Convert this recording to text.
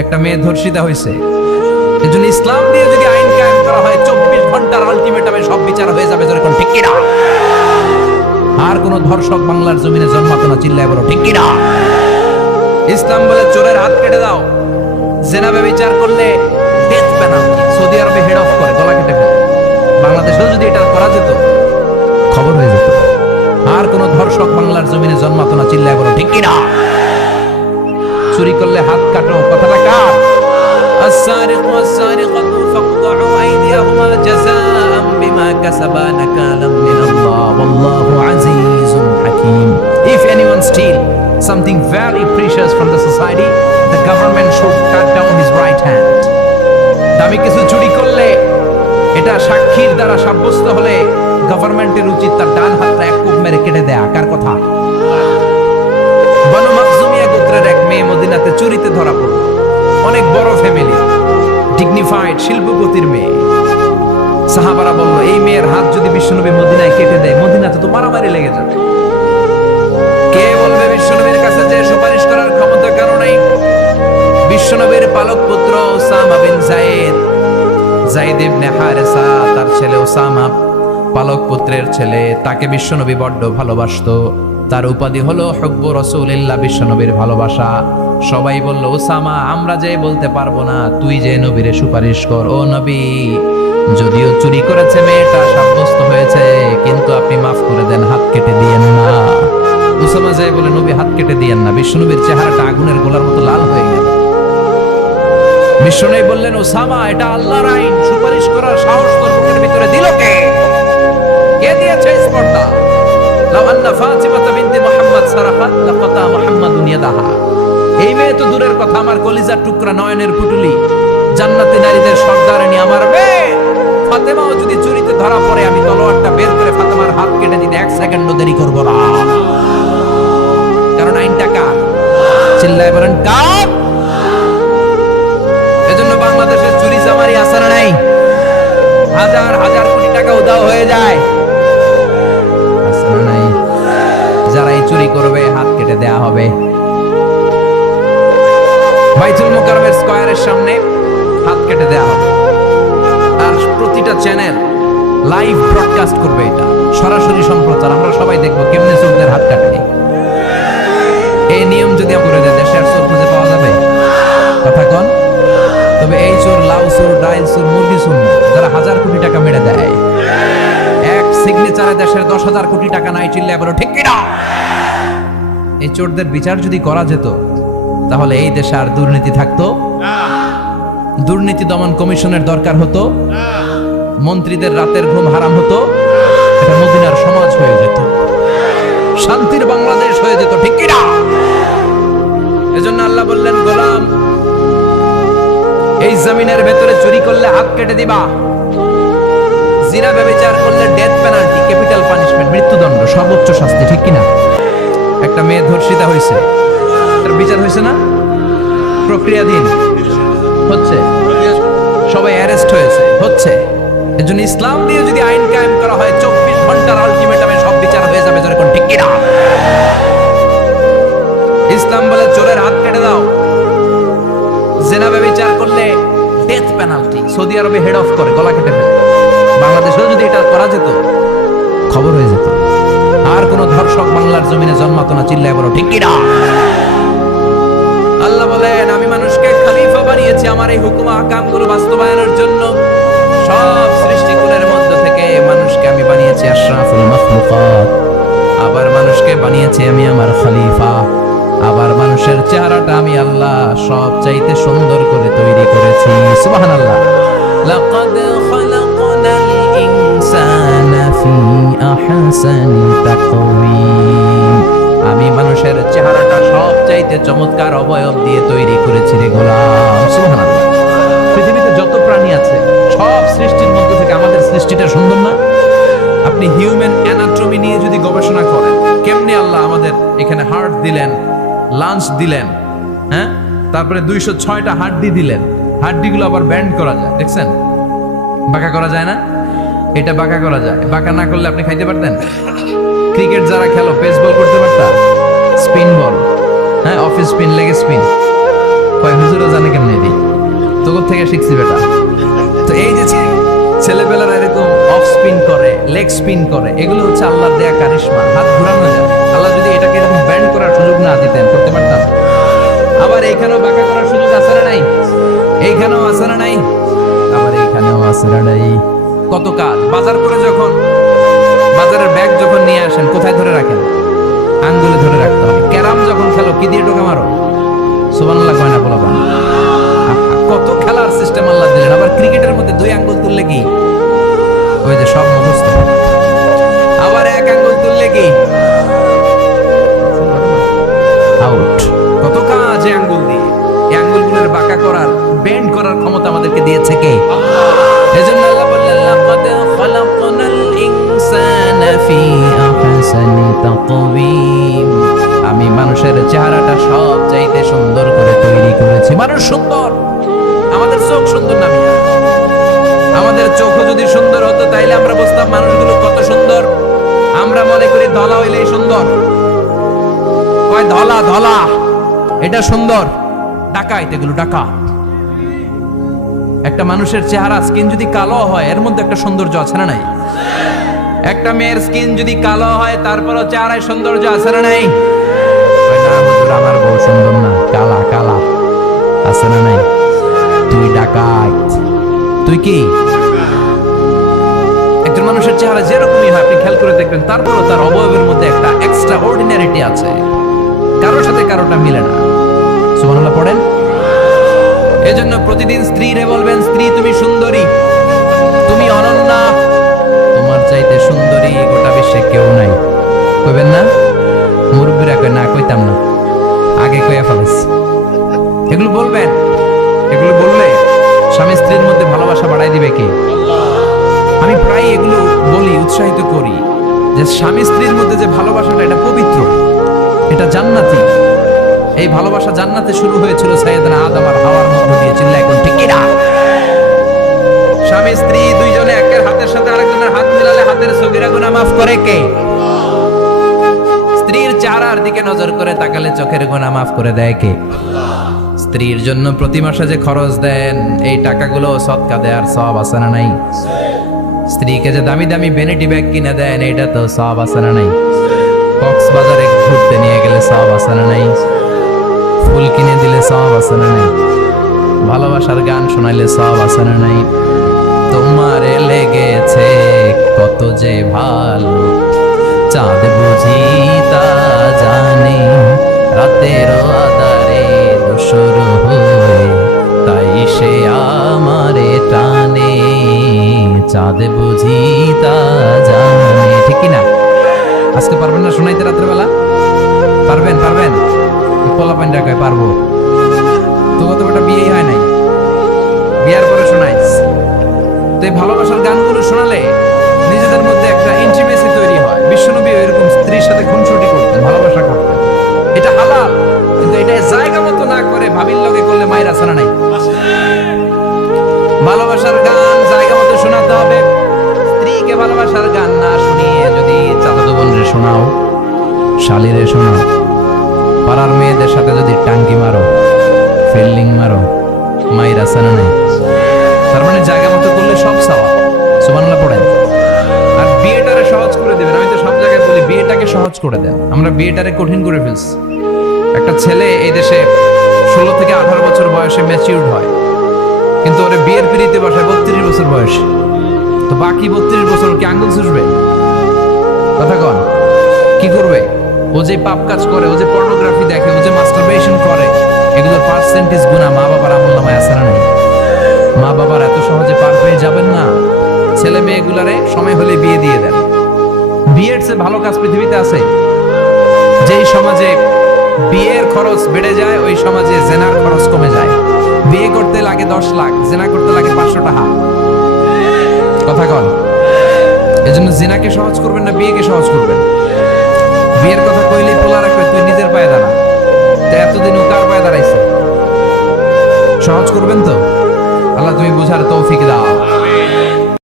একটা মেয়ে ধর্ষিতা হয়েছে, এজন্য ইসলাম দিয়ে যদি আইন কায়েম করা হয় 24 ঘন্টার আলটিমেটামে সব বিচার হয়ে যাবে, যেরকম ঠিক কিনা? আর কোন ধর্ষক বাংলার জমিনে জন্মাতো না, চিল্লায় বলো ঠিক কিনা? ইসলাম বলে চোরের হাত কেটে দাও, জেনা ব্যভিচার করলে ডেথ পেনাল্টি। সৌদি আরবে হেড অফ করে গলা কেটে ফেলে। বাংলাদেশেও যদি এটা করা যেত খবর হয়ে যেত। আর কোন ধর্ষক বাংলার জমিনে জন্মাতো না, চিল্লায় বলো ঠিক কিনা? চুরি করলে হাত কাটো, কথাটা কার? السارق والسارقة فاقطعوا أيديهما جزاء بما كسبا نكالا من الله والله عزيز حكيم. If anyone steal something very precious from the society, the government should cut down his right hand. দামি কিছু চুরি করলে এটা সাক্ষীর দ্বারা সাব্যস্ত হলে গভর্নমেন্টের উচিত তার ডান হাতটা এক কোপ মেরে কেটে দেয়া। কার কথা? বনু মাখজুমিয়া গোত্রের এক মেয়ে মদিনাতে চুরিতে ধরা পড়ল। অনেক বড় ফ্যামিলি, ডিগনিফাইড শিল্পপতির মেয়ে। সাহাবারা বলল, এই মেয়ের হাত যদি বিশ্বনবী মদিনায় কেটে দেয়, মদিনাতে তো মারামারি লেগে যাবে। কে বলবে বিশ্বনবীর কাছে যে সুপারিশ করার ক্ষমতা কারো নাই? বিশ্বনবীর পালক পুত্র উসামা বিন যায়েদ, যায়েদ ইবনে হারেসা, তার ছেলে উসামা পালক পুত্রের ছেলে, তাকে বিশ্বনবী বড্ড ভালোবাসতো। তার উপাধি হলো হুব্বু রাসূলিল্লাহ, বিশ্বনবীর ভালোবাসা। সবাই বলল, ওসামা আমরা যে বলতে পারবো না, তুই যে নবীরে সুপারিশ কর। ও নবী, যদিও চুরি করেছে মেয়েটা, সাব্যস্ত হয়েছে, কিন্তু আপনি মাফ করে দেন, হাত কেটে দিয়েন না। ওসামা যায় বলে, নবী হাত কেটে দিয়েন না। বিশ্বনবীর চেহারাটা আগুনের গোলার মতো লাল হয়ে গেল। বিশ্বনবী বললেন, ওসামা এটা আল্লাহর আইন, সুপারিশ করার সাহস তোর বুকের ভিতরে দিল কে? কে দিয়েছে স্পর্ধা? লাউ আন্না ফাতিমা বিনতে মুহাম্মদ সারাফাত লাকাতা মুহাম্মাদুন ইয়াদাহা। এই মেয়ে তো দূরের কথা, আমার কলিজার টুকরা, নয়নের পুটুলি, জান্নাতি নারীদের সর্দারানী আমার মেয়ে ফাতেমাও যদি চুরিতে ধরা পড়ে, আমি তলোয়ারটা বের করে ফাতেমার হাত কেটে দিতে 1 সেকেন্ডও দেরি করব না। কারণ আইনটা কার? চিল্লায় বলেন কার? এজন্য বাংলাদেশের চুরি চামারি আসার নাই, হাজার হাজার কোটি টাকা উধাও হয়ে যায়, আসার নাই। যারা এই চুরি করবে হাত কেটে দেয়া হবে। বাইতুল মুকাররমের স্কয়ারের সামনে হাত কেটে দেয়া হবে। আর প্রতিটা চ্যানেল লাইভ ব্রডকাস্ট করবে, এটা সরাসরি সম্প্রচার, আমরা সবাই দেখবো কেমনে চোরদের হাত কাটে। এই নিয়ম যদি করে দেয়, দেশে আর চোর খুঁজে পাওয়া যাবে? কথা কন। তবে এই চোর লাউ চোর, ডাইল চোর, মুরগি চোর না, যারা হাজার কোটি টাকা মেরে দেয়। এক সিগনেচারে দেশের 10,000 কোটি টাকা নাই, চিল্লায় বলো ঠিক কিনা? এই চোরদের বিচার যদি করা যেত, তাহলে এই দেশে আর দুর্নীতি থাকতো না। দুর্নীতি দমন কমিশনের দরকার হতো, মন্ত্রীদের রাতের ঘুম হারাম হতো, এটা মদিনার সমাজ হয়ে যেত, শান্তির বাংলাদেশ হয়ে যেত, ঠিক কি না? এজন্য আল্লাহ বললেন, গোলাম এই জমিনের ভেতরে চুরি করলে হাত কেটে দিবা, জিনা ব্যভিচার করলে ডেথ পেনাল্টি, ক্যাপিটাল পানিশমেন্ট, মৃত্যুদণ্ড, সর্বোচ্চ শাস্তি, ঠিক কি না? একটা মেয়ে ধর্ষিতা হয়েছে, তার বিচার হয়েছে না? প্রক্রিয়াধীন হচ্ছে, সবাই অ্যারেস্ট হয়েছে, হচ্ছে। এজন্য ইসলাম দিয়ে যদি আইন কায়েম করা হয় 24 ঘন্টার আলটিমেটামে সব বিচার হয়ে যাবে, যেরকম ঠিক কিনা? ইসলাম বলে চোরের হাত কেটে দাও, জেনা ব্যভিচার করলে ডেথ পেনাল্টি। সৌদি আরবে হেড অফ করে গলা কেটে ফেলে। বাংলাদেশেও যদি এটা করা যেত খবর হয়ে যেত। আর কোন ধর্ষক বাংলার জমিনে জন্মাতো না, চিল্লায় বলো ঠিক কিনা? আল্লাহ বলেন, আমি মানুষকে খলিফা বানিয়েছি আমার এই হুকুম আহকামগুলো বাস্তবায়নের জন্য। সব সৃষ্টিকুলের মধ্য থেকে মানুষকে আমি বানিয়েছি আশরাফুল মাখলুকাত। আবার মানুষকে বানিয়েছি আমি আমার খলিফা। আবার মানুষের চেহারাটা আমি আল্লাহ সব চাইতে সুন্দর করে তৈরি করেছি। সুবহানাল্লাহ। লাকাদ খালাকনাল ইনসানা ফি আহসানি তাকওয়িম। আমি মানুষের চেহারাটা সব চাইতে চমৎকার অবয়ব দিয়ে তৈরি করেছি রে গোলাম। সুবহানাল্লাহ। পৃথিবীতে যত প্রাণী আছে সব সৃষ্টির মধ্য থেকে আমাদের সৃষ্টিটা সুন্দর না? আপনি হিউম্যান অ্যানাটমি নিয়ে যদি গবেষণা করেন, কেমনে আল্লাহ আমাদের এখানে হার্ট দিলেন, লাঞ্চ দিলেন, হ্যাঁ, তারপরে 206টা হাড্ডি দিলেন, হাড্ডিগুলো আবার ব্যান্ড করা যায়, দেখছেন? বাঁকা করা যায় না? এটা বাঁকা করা যায়। বাঁকা না করলে আপনি খাইতে পারতেন? ক্রিকেট যারা খেলো, পেস বল করতে পারতা, স্পিন বল, হ্যাঁ, অফিস স্পিন, লেগ স্পিন, কয় হুজুরও জানে কেমনে। থেকে শিখছি বেটা। তো এই যে ছেলেবেলারা এরকম অফ স্পিন করে, লেগ স্পিন করে, এগুলো হচ্ছে আল্লাহর দেয়া কারিশমা। হাত ঘুরানো যায়। আল্লাহ যদি এটাকে এরকম ব্যান্ড করার সুযোগ না দিতেন, করতে পারতাম। আবার এইখানেও বাঁকা করার সুযোগ আছে না নাই? এইখানেও আছে না নাই? আবার এইখানেও আছে না নাই? কত কাজ। বাজার করে যখন বাজারের ব্যাগ যখন নিয়ে আসেন, কোথায় ধরে রাখেন? আঙ্গুলে ধরে রাখতে হবে। ক্যারাম যখন খেলো, কি দিয়ে টোকা মারো? সুবহানাল্লাহ কয় না বলবা? কত খেলার সিস্টেম আল্লাহ দিলেন। আবার ক্রিকেটের মধ্যে 2 আঙ্গুল তুললে কি ওই যে সব মুখস্থ। আবার 1 আঙ্গুল তুললে কি আউট। কত কাজ এই আঙ্গুল দিয়ে। এই আঙ্গুলগুলোর বাঁকা করার, বেন্ড করার ক্ষমতা আমাদেরকে দিয়েছে কে? এজন্য আল্লাহ বললেন লাকাদ খালাকনাল ইনসানা ফি আহসানি তাকওয়িম। আমি মানুষের চেহারাটা সব চাইতে সুন্দর করে তৈরি করেছি। মানুষ সুন্দর, আমাদের চোখ সুন্দর না মিয়া? আমাদের চোখও যদি সুন্দর হতো তাইলে আমরা বুঝতাম মানুষগুলো কত সুন্দর। আমরা মনে করি ধলা হইলেই সুন্দর। কয় ধলা ধলা এটা সুন্দর, ডাকাইত, এগুলো ডাকাত। একটা মানুষের চেহারা স্কিন যদি কালো হয়, এর মধ্যে একটা সৌন্দর্য আছে না নাই? একটা মেয়ের স্কিন যদি কালো হয়, তারপরও চেহারায় সৌন্দর্য আছে না নাই? না হুজুর, আমার বউ সুন্দর না, কালা কালা, আছে না নাই? তুই ডাকাত। তুই কি? একজন মানুষের চেহারা যেরকমই হয় আপনি খেয়াল করে দেখবেন, তারপরও তার অবয়বের মধ্যে একটা এক্সট্রা অর্ডিনারিটি আছে। কারোর সাথে কারোটা মিলে না। সুবহানাল্লাহ পড়েন। এজন্য প্রতিদিন স্ত্রীরে বলবেন, স্ত্রী তুমি সুন্দরী, তুমি অনন্যা, তোমার চাইতে সুন্দরী গোটা বিশ্বে কেউ নাই। কইবেন না? মুরব্বীরা কয় না, কইতাম না, আগে কইয়া ফেলেছি। এগুলো বলবেন। এগুলো বললে স্বামী স্ত্রীর মধ্যে ভালোবাসা বাড়াই দিবে কে? আমি প্রায় এগুলো বলি, উৎসাহিত করি যে স্বামী স্ত্রীর মধ্যে যে ভালোবাসাটা, এটা পবিত্র, এটা জান্নাতি। এই ভালোবাসা জান্নাতে শুরু হয়েছিল সাইয়েদনা আদম আর হাওয়ার মধ্য দিয়ে। চিল্লা এখন ঠিক কি না? স্বামী স্ত্রী দুইজনে একের হাতের সাথে আরেকজনের হাত মিলালে হাতের সগীরা গুনাহ মাফ করে কে? স্ত্রীর চেহারার দিকে নজর করে তাকালে চোখের গুনাহ মাফ করে দেয় কে? স্ত্রীর জন্য প্রতি মাসে যে খরচ দেন, এই টাকাগুলো সদকা দেওয়ার সওয়াব আছে না নাই? স্ত্রীকে যে দামি দামি ভ্যানিটি ব্যাগ কিনে দেন, এটা তো সওয়াব আছে না নাই? কক্সবাজারে ঘুরতে নিয়ে গেলে সওয়াব আছে না নাই? ফুল কিনে দিলে সওয়াব আছে না নাই? ভালোবাসার গান শোনাইলে সওয়াব আছে না নাই? তোমারে লেগেছে কত যে ভালো, চাঁদ বুঝি তা জানে, রাতের আধারে দোসর হয়ে তাই সে আমারে টানে, চাঁদ বুঝি তা জানে। ঠিক কি না? আজকে পারবেন না শোনাইতে রাত্রেবেলা? পারবেন? পারবেন? পোলাপাইন ডাকায় পারবো তো? কত বেটা বিয়েই হয় নাই, বিয়ার পরে শোনাইস। তো এই ভালোবাসার গানগুলো শোনালে নিজেদের মধ্যে একটা ইন্টিমেসি তৈরি হয়। বিশ্বনবী এরকম স্ত্রীর সাথে খুনসুটি করতেন, ভালোবাসা করতেন। এটা হালাল, কিন্তু এটা জায়গা মতো না করে ভাবির লগে করলে মায়ের আছে না নাই? ভালোবাসার গান জায়গা মতো শোনাতে হবে। স্ত্রীকে ভালোবাসার গান না শুনিয়ে যদি চাচাতো বোনরে শোনাও, শালিরে শোনাও, পাড়ার মেয়েদের সাথে যদি টাঙ্কি মারো, ফিল্ডিং মারো, মায়ের আছে না নাই? তার মানে জায়গা মতো করলে সব সওয়াব। সুবহানাল্লাহ পড়েন। আর বিয়েটারে সহজ করে দিবেন। আমি তো সব জায়গায় বলি বিয়েটাকে সহজ করে দেন। আমরা বিয়েটারে কঠিন করে ফেলছি। একটা ছেলে এই দেশে 16 থেকে 18 বছর বয়সে ম্যাচিউরড হয়, কিন্তু ওরে বিয়ের পিড়িতে বসায় 32 বছর বয়স। তো বাকি 32 বছর কি আঙ্গুল চুষবে? কথা কন, কি করবে? ও যে পাপ কাজ করে, ও যে পর্নোগ্রাফি দেখে, ও যে মাস্টারবেশন করে, এগুলোর পার্সেন্টেজ গুনাহ মা বাবার আমলনামায় আছে না নাই? মা বাবার এত সহজে পার পেয়ে যাবেন না। ছেলে মেয়েগুলারে সময় হলে বিয়ে দিয়ে দেন। বিয়ের চেয়ে ভালো কাজ পৃথিবীতে আছে? যেই সমাজে বিয়ের খরচ বেড়ে যায়, ওই সমাজে জেনার খরচ কমে যায়। বিয়ে করতে লাগে 10 লাখ, জেনা করতে লাগে 500 টাকা। কথা কন। এজন্য জেনাকে সহজ করবেন না, বিয়েকে সহজ করবেন। বিয়ের কথা কইলেই পোলা রাখবে তুই নিজের পায়ে দাঁড়া। তো এতদিন ও কার পায়ে দাঁড়াইছে? সহজ করবেন তো? আল্লাহ তুমি বুঝার তৌফিক দাও।